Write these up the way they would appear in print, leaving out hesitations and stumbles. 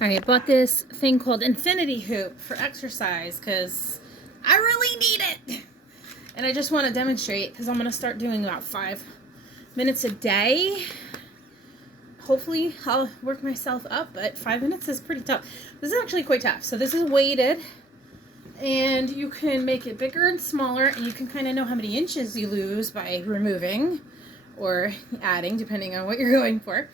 I bought this thing called Infinity Hoop for exercise because I really need it. And I just want to demonstrate because I'm going to start doing about 5 minutes a day. Hopefully I'll work myself up, but 5 minutes is pretty tough. This is actually quite tough. So this is weighted, and you can make it bigger and smaller, and you can kind of know how many inches you lose by removing or adding, depending on what you're going for.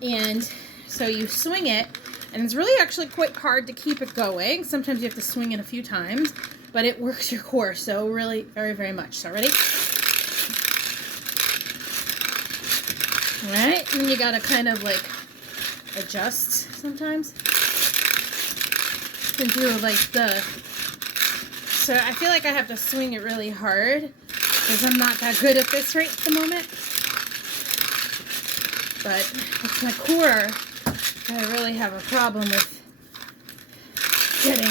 And so you swing it, and it's really actually quite hard to keep it going. Sometimes you have to swing it a few times, but it works your core so really very, very much. So ready? All right, and then you gotta kind of like adjust sometimes. And do like so I feel like I have to swing it really hard because I'm not that good at this right at the moment. But it's my core that I really have a problem with getting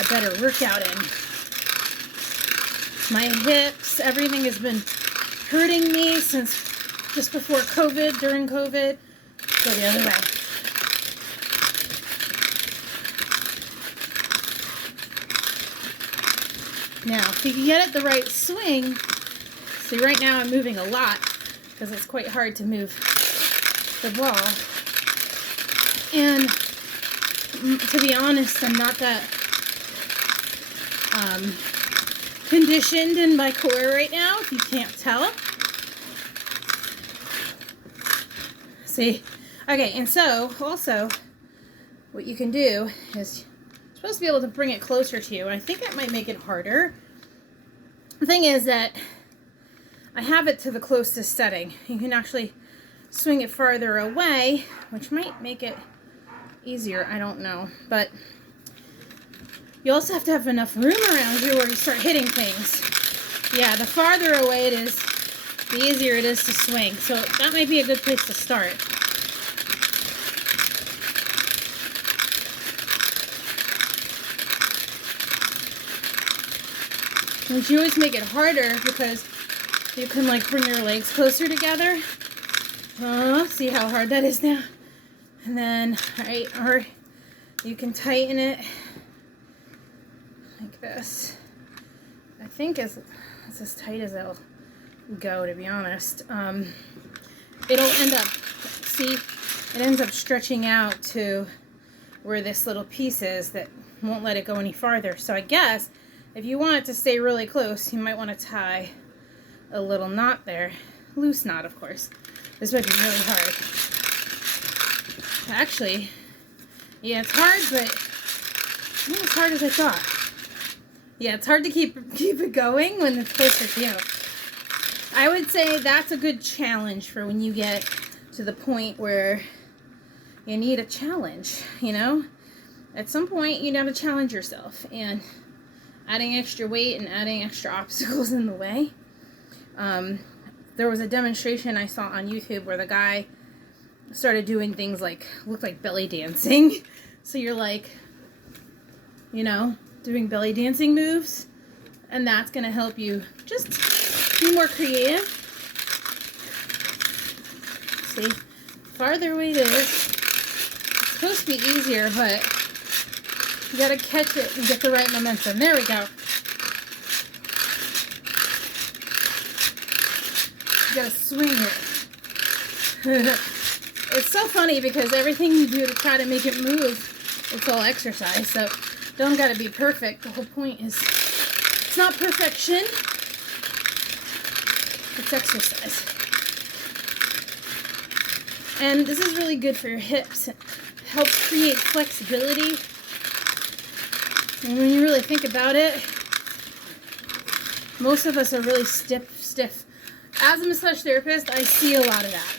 a better workout in. My hips, everything has been hurting me since just before COVID, during COVID. Go the other way. Now, if you can get it the right swing, see right now I'm moving a lot because it's quite hard to move the ball. And to be honest, I'm not that conditioned in my core right now, if you can't tell. See? Okay, and so also what you can do is you're supposed to be able to bring it closer to you. I think that might make it harder. The thing is that I have it to the closest setting. You can actually swing it farther away, which might make it easier. I don't know. But you also have to have enough room around you where you start hitting things. Yeah, the farther away it is, the easier it is to swing. So that might be a good place to start. And you always make it harder because you can like bring your legs closer together. See how hard that is now? And then, alright, or you can tighten it like this. I think it's as tight as it'll go, to be honest. It'll end up, see, it ends up stretching out to where this little piece is that won't let it go any farther. So I guess if you want it to stay really close, you might want to tie a little knot there. Loose knot, of course. This might be really hard. Actually, yeah, it's hard, but not as hard as I thought. Yeah, it's hard to keep it going when it's closer to you. I would say that's a good challenge for when you get to the point where you need a challenge, you know? At some point, you got to challenge yourself, and adding extra weight and adding extra obstacles in the way. There was a demonstration I saw on YouTube where the guy started doing things like, looked like belly dancing. So you're like, you know, doing belly dancing moves, and that's going to help you just be more creative. See, farther away it is, it's supposed to be easier, but you got to catch it and get the right momentum. There we go. You got to swing it. It's so funny because everything you do to try to make it move, it's all exercise. So don't got to be perfect. The whole point is it's not perfection. It's exercise. And this is really good for your hips. It helps create flexibility. And when you really think about it, most of us are really stiff. As a massage therapist, I see a lot of that.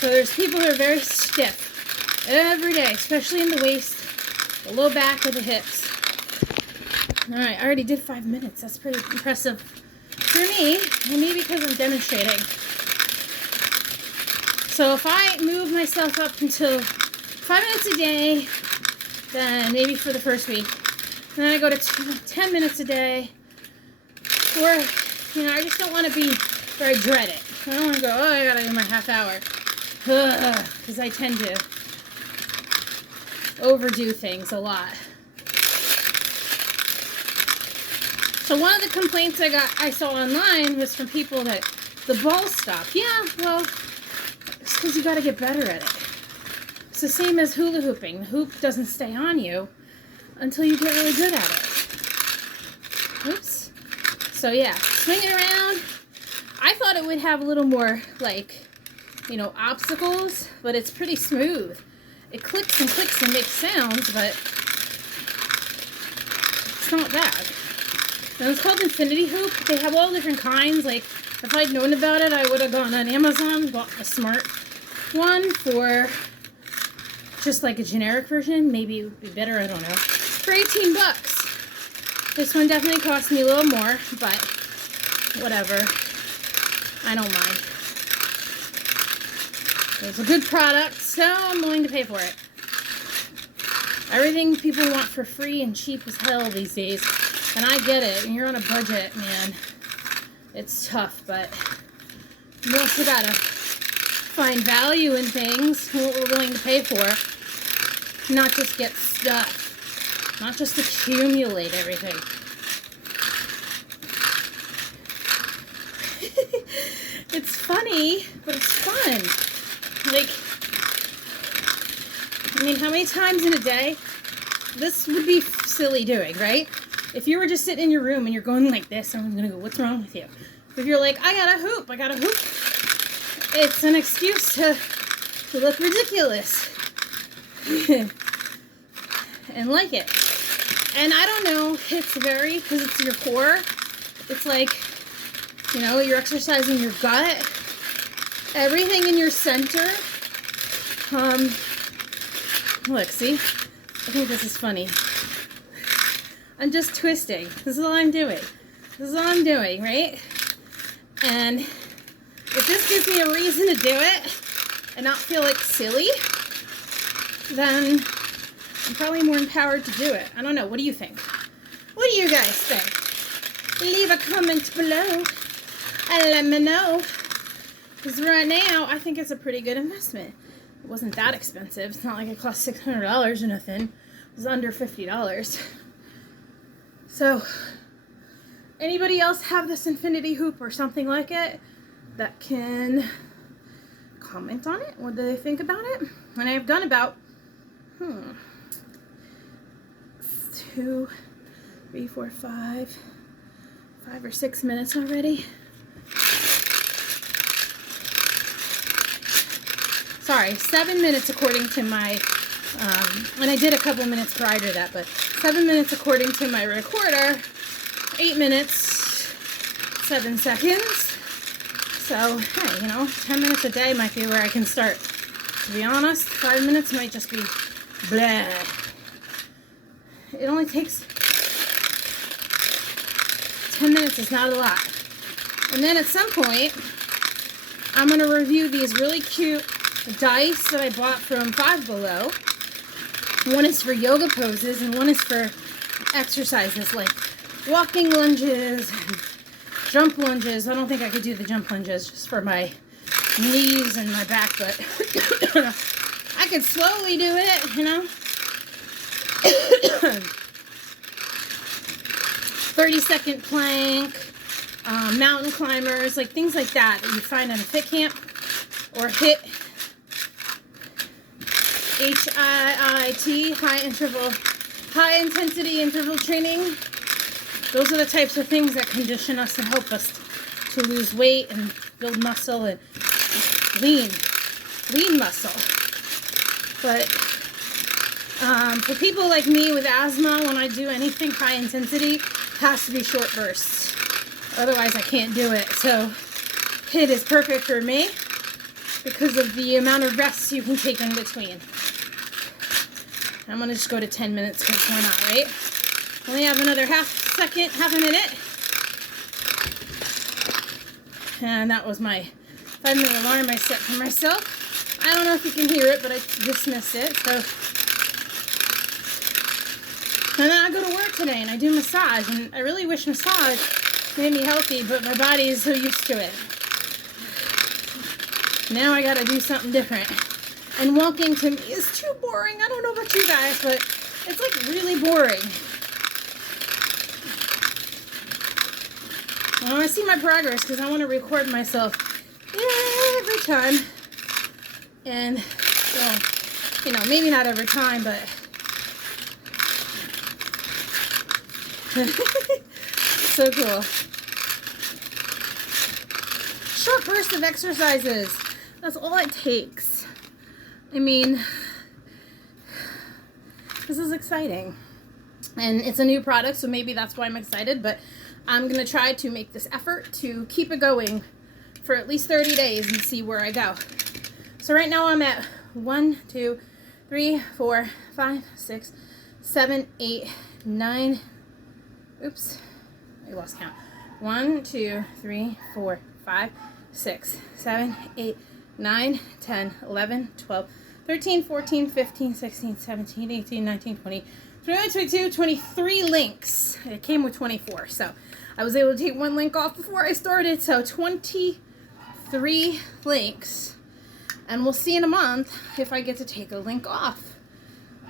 So there's people who are very stiff every day, especially in the waist, the low back, or the hips. All right, I already did 5 minutes. That's pretty impressive for me, and maybe because I'm demonstrating. So if I move myself up until 5 minutes a day, then maybe for the first week, and then I go to 10 minutes a day, or, you know, I just don't want to be where I dread it. I don't want to go, oh, I gotta do my half hour. Because I tend to. overdo things a lot. So one of the complaints I saw online was from people that the ball stopped. Yeah, well, it's because you got to get better at it. It's the same as hula hooping. The hoop doesn't stay on you until you get really good at it. Oops. So yeah, swing it around. I thought it would have a little more, like, you know, obstacles, but it's pretty smooth. It clicks and makes sounds, but it's not bad. And it's called Infinity Hoop. They have all different kinds. Like, if I'd known about it, I would have gone on Amazon, bought a smart one for just like a generic version. Maybe it would be better, I don't know. For 18 bucks. This one definitely cost me a little more, but whatever. I don't mind. It's a good product, so I'm willing to pay for it. Everything people want for free and cheap as hell these days. And I get it. When you're on a budget, man, it's tough, but you also gotta find value in things, what we're willing to pay for, not just get stuff, not just accumulate everything. It's funny, but it's fun. Like, I mean, how many times in a day? This would be silly doing, right? If you were just sitting in your room and you're going like this, someone's going to go, what's wrong with you? If you're like, I got a hoop, it's an excuse to look ridiculous. And like it. And I don't know, it's very, because it's your core, it's like, you know, you're exercising your gut, everything in your center. Look, see? I think this is funny. I'm just twisting. This is all I'm doing. Right? And if this gives me a reason to do it and not feel like silly, then I'm probably more empowered to do it. I don't know. What do you think? What do you guys think? Leave a comment below and let me know. Because right now, I think it's a pretty good investment. It wasn't that expensive. It's not like it cost $600 or nothing. It was under $50. So, anybody else have this Infinity Hoop or something like it that can comment on it? What do they think about it? And I've done about, 2, 3, 4, 5 or 6 minutes already. Sorry, 7 minutes according to my, and I did a couple minutes prior to that, but 7 minutes according to my recorder, 8 minutes, 7 seconds. So, hey, you know, 10 minutes a day might be where I can start. To be honest, 5 minutes might just be blah. It only takes 10 minutes is not a lot. And then at some point, I'm going to review these really cute dice that I bought from Five Below. One is for yoga poses and one is for exercises like walking lunges and jump lunges. I don't think I could do the jump lunges just for my knees and my back, but I could slowly do it, you know. 30-second plank, mountain climbers, like things like that you find in a fit camp or HIIT, HIIT, high intensity interval training. Those are the types of things that condition us and help us to lose weight and build muscle and lean muscle. But for people like me with asthma, when I do anything high intensity, it has to be short bursts. Otherwise, I can't do it. So HIIT is perfect for me because of the amount of rests you can take in between. I'm going to just go to 10 minutes because why not, right? Only have another half a minute. And that was my 5-minute alarm I set for myself. I don't know if you can hear it, but I dismissed it. So, and then I go to work today and I do massage, and I really wish massage made me healthy, but my body is so used to it. Now I got to do something different. And walking to me is too boring. I don't know about you guys, but it's like really boring. I want to see my progress because I want to record myself every time. And, well, you know, maybe not every time, but so cool. Short burst of exercises. That's all it takes. I mean, this is exciting. And it's a new product, so maybe that's why I'm excited, but I'm going to try to make this effort to keep it going for at least 30 days and see where I go. So right now I'm at 1, 2, 3, 4, 5, 6, 7, 8, 9. Oops, I lost count. 1, 2, 3, 4, 5, 6, 7, 8, 9, 10, 11, 12, 13, 14, 15, 16, 17, 18, 19, 20, 21, 22, 23 links. It came with 24, so I was able to take one link off before I started, so 23 links. And we'll see in a month if I get to take a link off.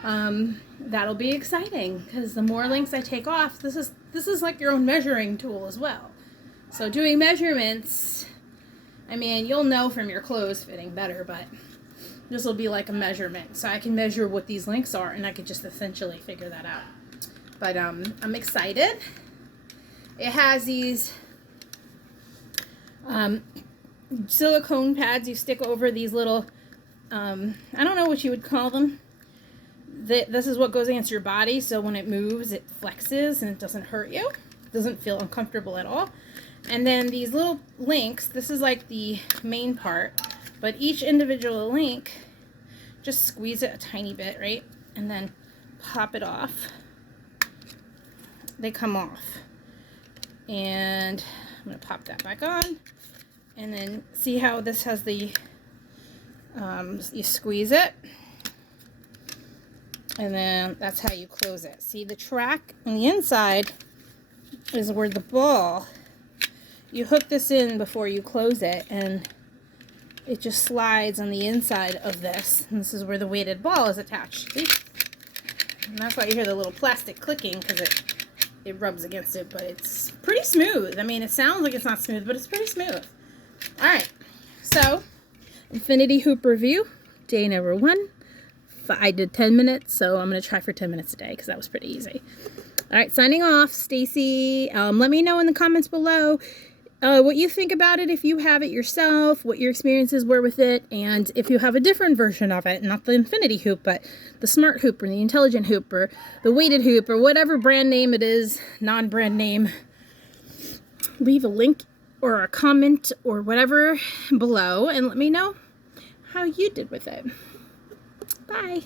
That'll be exciting because the more links I take off, this is like your own measuring tool as well. So doing measurements, I mean, you'll know from your clothes fitting better, but this will be like a measurement. So I can measure what these links are and I could just essentially figure that out. But I'm excited. It has these silicone pads you stick over these little, I don't know what you would call them. This is what goes against your body, so when it moves, it flexes and it doesn't hurt you. It doesn't feel uncomfortable at all. And then these little links, this is like the main part, but each individual link, just squeeze it a tiny bit, right? And then pop it off. They come off. And I'm going to pop that back on. And then see how this has the, you squeeze it. And then that's how you close it. See, the track on the inside is where the ball, you hook this in before you close it, and it just slides on the inside of this. And this is where the weighted ball is attached. See? And that's why you hear the little plastic clicking, because it rubs against it, but it's pretty smooth. I mean, it sounds like it's not smooth, but it's pretty smooth. All right, so Infinity Hoop review, day number 1. I did 10 minutes, so I'm going to try for 10 minutes a day because that was pretty easy. All right, signing off, Stacy. Let me know in the comments below what you think about it if you have it yourself, what your experiences were with it, and if you have a different version of it, not the Infinity Hoop, but the Smart Hoop or the Intelligent Hoop or the Weighted Hoop or whatever brand name it is, non-brand name. Leave a link or a comment or whatever below and let me know how you did with it. Bye.